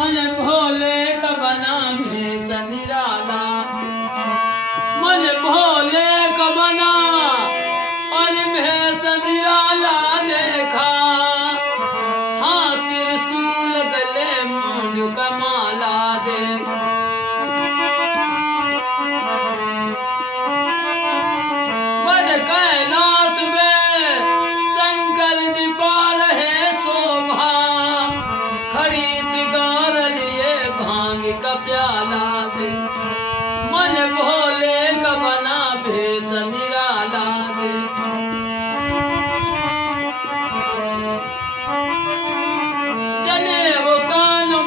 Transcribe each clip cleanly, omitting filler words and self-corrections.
मन भोले का बना भेष निराला, मन भोले का बना और भेष निराला देखा। हाँ त्रिशूल गले मुंड का माला देख, बड़ कैलाश में शंकर जी पा रहे शोभा। खड़ी थी गौर लिए भांग का प्याला दे, मन भोले का बना भेष निराला दे। जनेऊ कानों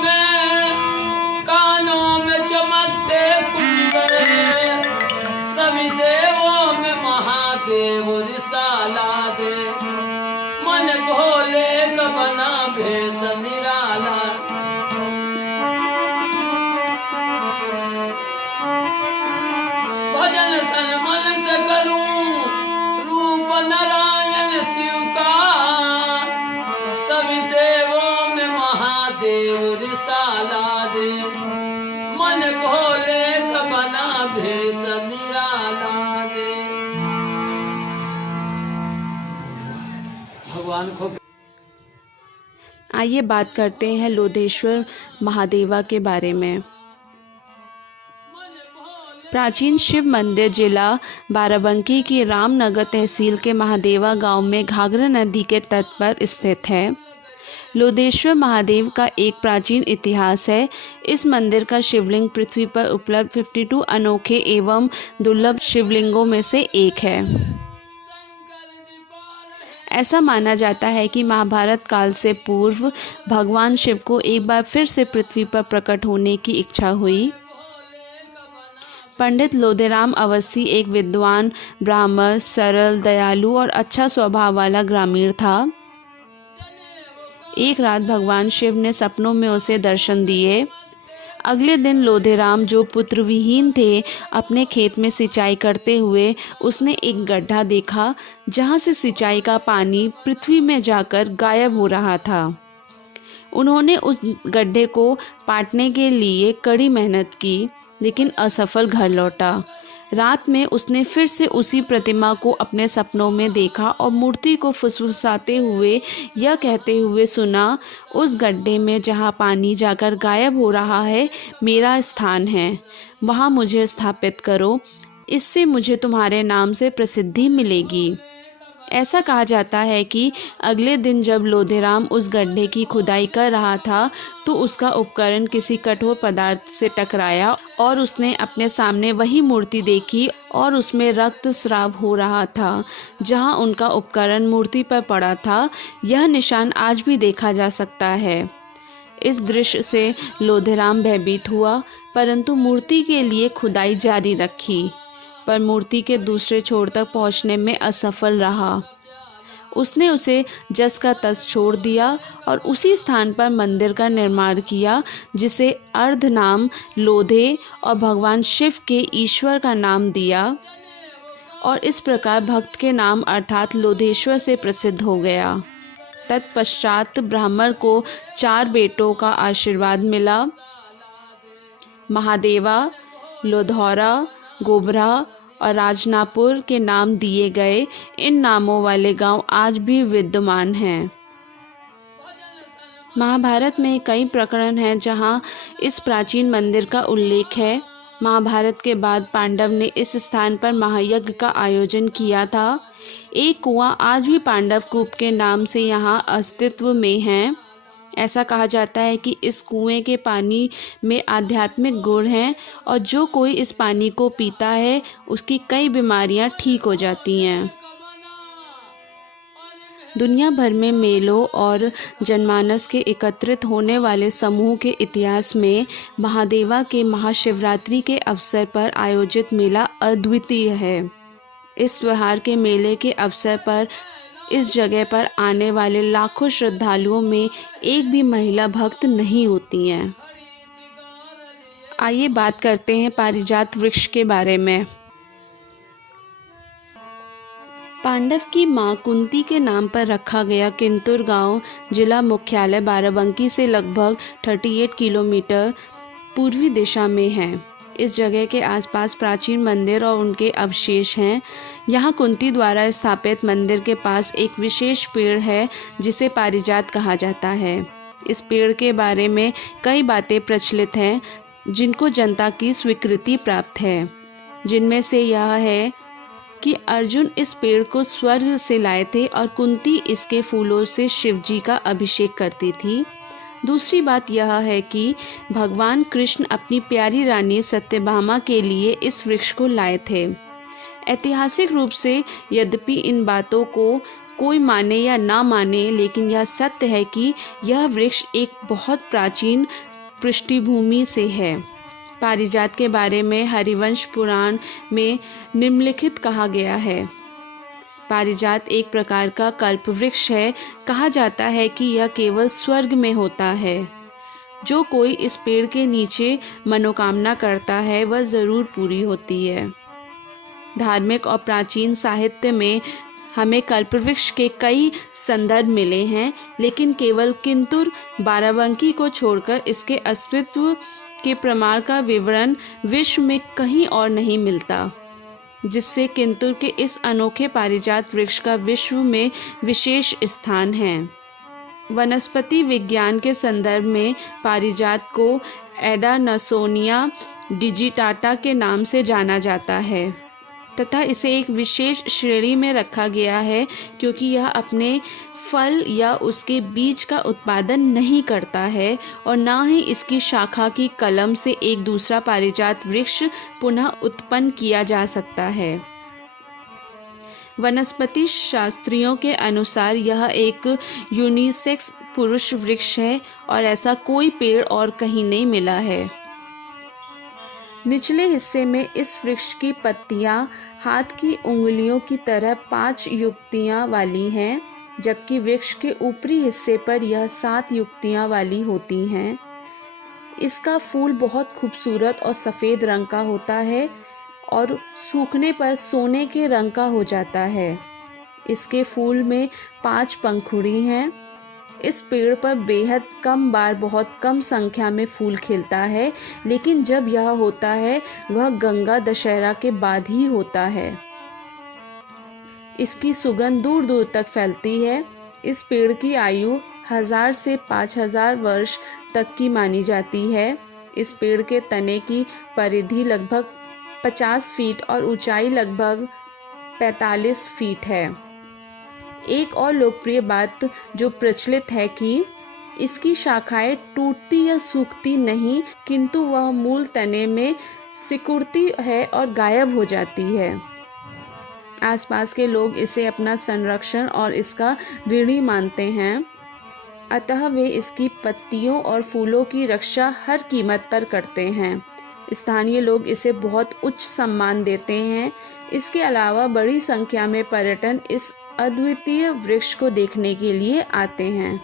में चमकते कुंडल, सभी देवों में महादेव रिसाला दे। मन भोले का बना भेष निराला, भजन तन मन से करूं रूप नारायण शिव का। सभी देवों में महादेव रिसाला दे, मन भोले का बना भेष निराला दे। भगवान को आइए बात करते हैं लोधेश्वर महादेवा के बारे में। प्राचीन शिव मंदिर जिला बाराबंकी की रामनगर तहसील के महादेवा गांव में घाघरा नदी के तट पर स्थित है। लोधेश्वर महादेव का एक प्राचीन इतिहास है। इस मंदिर का शिवलिंग पृथ्वी पर उपलब्ध 52 अनोखे एवं दुर्लभ शिवलिंगों में से एक है। ऐसा माना जाता है कि महाभारत काल से पूर्व भगवान शिव को एक बार फिर से पृथ्वी पर प्रकट होने की इच्छा हुई। पंडित लोधेराम अवस्थी एक विद्वान ब्राह्मण, सरल, दयालु और अच्छा स्वभाव वाला ग्रामीण था। एक रात भगवान शिव ने सपनों में उसे दर्शन दिए। अगले दिन लोधेराम, जो पुत्र विहीन थे, अपने खेत में सिंचाई करते हुए उसने एक गड्ढा देखा जहां से सिंचाई का पानी पृथ्वी में जाकर गायब हो रहा था। उन्होंने उस गड्ढे को पाटने के लिए कड़ी मेहनत की, लेकिन असफल घर लौटा। रात में उसने फिर से उसी प्रतिमा को अपने सपनों में देखा और मूर्ति को फुसफुसाते हुए यह कहते हुए सुना, उस गड्ढे में जहाँ पानी जाकर गायब हो रहा है, मेरा स्थान है, वहाँ मुझे स्थापित करो, इससे मुझे तुम्हारे नाम से प्रसिद्धि मिलेगी। ऐसा कहा जाता है कि अगले दिन जब लोधेराम उस गड्ढे की खुदाई कर रहा था तो उसका उपकरण किसी कठोर पदार्थ से टकराया और उसने अपने सामने वही मूर्ति देखी और उसमें रक्त स्राव हो रहा था जहां उनका उपकरण मूर्ति पर पड़ा था। यह निशान आज भी देखा जा सकता है। इस दृश्य से लोधेराम भयभीत हुआ, परंतु मूर्ति के लिए खुदाई जारी रखी, पर मूर्ति के दूसरे छोर तक पहुंचने में असफल रहा। उसने उसे जस का तस छोड़ दिया और उसी स्थान पर मंदिर का निर्माण किया, जिसे अर्ध नाम लोधे और भगवान शिव के ईश्वर का नाम दिया, और इस प्रकार भक्त के नाम अर्थात लोधेश्वर से प्रसिद्ध हो गया। तत्पश्चात ब्राह्मण को 4 बेटों का आशीर्वाद मिला। महादेवा, लोधौरा, गोबरा और राजनापुर के नाम दिए गए। इन नामों वाले गांव आज भी विद्यमान हैं। महाभारत में कई प्रकरण हैं जहां इस प्राचीन मंदिर का उल्लेख है। महाभारत के बाद पांडव ने इस स्थान पर महायज्ञ का आयोजन किया था। एक कुआं आज भी पांडव कूप के नाम से यहां अस्तित्व में है। ऐसा कहा जाता है कि इस कुएं के पानी में आध्यात्मिक गुण हैं और जो कोई इस पानी को पीता है उसकी कई बीमारियां ठीक हो जाती हैं। दुनिया भर में मेलों और जनमानस के एकत्रित होने वाले समूह के इतिहास में महादेवा के महाशिवरात्रि के अवसर पर आयोजित मेला अद्वितीय है। इस त्योहार के मेले के अवसर पर इस जगह पर आने वाले लाखों श्रद्धालुओं में एक भी महिला भक्त नहीं होती हैं। आइए बात करते हैं पारिजात वृक्ष के बारे में। पांडव की मां कुंती के नाम पर रखा गया किंतुर गांव जिला मुख्यालय बाराबंकी से लगभग 38 किलोमीटर पूर्वी दिशा में है। इस जगह के आसपास प्राचीन मंदिर और उनके अवशेष हैं। यहाँ कुंती द्वारा स्थापित मंदिर के पास एक विशेष पेड़ है जिसे पारिजात कहा जाता है। इस पेड़ के बारे में कई बातें प्रचलित हैं जिनको जनता की स्वीकृति प्राप्त है, जिनमें से यह है कि अर्जुन इस पेड़ को स्वर्ग से लाए थे और कुंती इसके फूलों से शिवजी का अभिषेक करती थी। दूसरी बात यह है कि भगवान कृष्ण अपनी प्यारी रानी सत्यभामा के लिए इस वृक्ष को लाए थे। ऐतिहासिक रूप से यद्यपि इन बातों को कोई माने या ना माने, लेकिन यह सत्य है कि यह वृक्ष एक बहुत प्राचीन पृष्ठभूमि से है। पारिजात के बारे में हरिवंश पुराण में निम्नलिखित कहा गया है। पारिजात एक प्रकार का कल्प वृक्ष है। कहा जाता है कि यह केवल स्वर्ग में होता है। जो कोई इस पेड़ के नीचे मनोकामना करता है वह ज़रूर पूरी होती है। धार्मिक और प्राचीन साहित्य में हमें कल्पवृक्ष के कई संदर्भ मिले हैं, लेकिन केवल किंतुर बाराबंकी को छोड़कर इसके अस्तित्व के प्रमाण का विवरण विश्व में कहीं और नहीं मिलता, जिससे किंतुर के इस अनोखे पारिजात वृक्ष का विश्व में विशेष स्थान है। वनस्पति विज्ञान के संदर्भ में पारिजात को एडानसोनिया डिजिटाटा के नाम से जाना जाता है तथा इसे एक विशेष श्रेणी में रखा गया है क्योंकि यह अपने फल या उसके बीज का उत्पादन नहीं करता है और ना ही इसकी शाखा की कलम से एक दूसरा पारिजात वृक्ष पुनः उत्पन्न किया जा सकता है। वनस्पति शास्त्रियों के अनुसार यह एक यूनिसेक्स पुरुष वृक्ष है और ऐसा कोई पेड़ और कहीं नहीं मिला है। निचले हिस्से में इस वृक्ष की पत्तियां हाथ की उंगलियों की तरह 5 युक्तियां वाली हैं, जबकि वृक्ष के ऊपरी हिस्से पर यह 7 युक्तियां वाली होती हैं। इसका फूल बहुत खूबसूरत और सफ़ेद रंग का होता है और सूखने पर सोने के रंग का हो जाता है। इसके फूल में 5 पंखुड़ी हैं। इस पेड़ पर बेहद कम बार बहुत कम संख्या में फूल खिलता है, लेकिन जब यह होता है वह गंगा दशहरा के बाद ही होता है। इसकी सुगंध दूर दूर तक फैलती है। इस पेड़ की आयु 1000 से 5000 वर्ष तक की मानी जाती है। इस पेड़ के तने की परिधि लगभग 50 फीट और ऊंचाई लगभग 45 फीट है। एक और लोकप्रिय बात जो प्रचलित है कि इसकी शाखाएं टूटती या सूखती नहीं, किंतु वह मूल तने में सिकुड़ती है और गायब हो जाती है। आसपास के लोग इसे अपना संरक्षण और इसका ऋणी मानते हैं, अतः वे इसकी पत्तियों और फूलों की रक्षा हर कीमत पर करते हैं। स्थानीय लोग इसे बहुत उच्च सम्मान देते हैं। इसके अलावा बड़ी संख्या में पर्यटन इस अद्वितीय वृक्ष को देखने के लिए आते हैं।